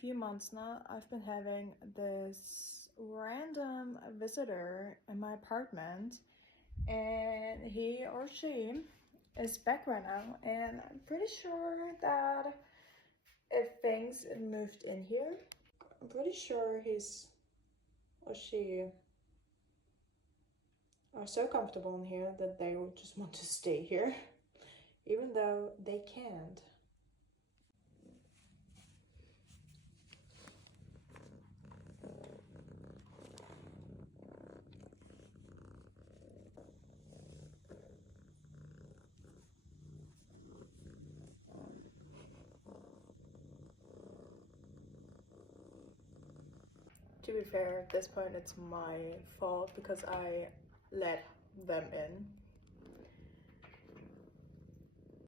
few months now, I've been having this random visitor in my apartment, and he or she is back right now, and I'm pretty sure that if things moved in here, I'm pretty sure he's or she are so comfortable in here that they would just want to stay here, even though they can't. To be fair, at this point it's my fault because I let them in.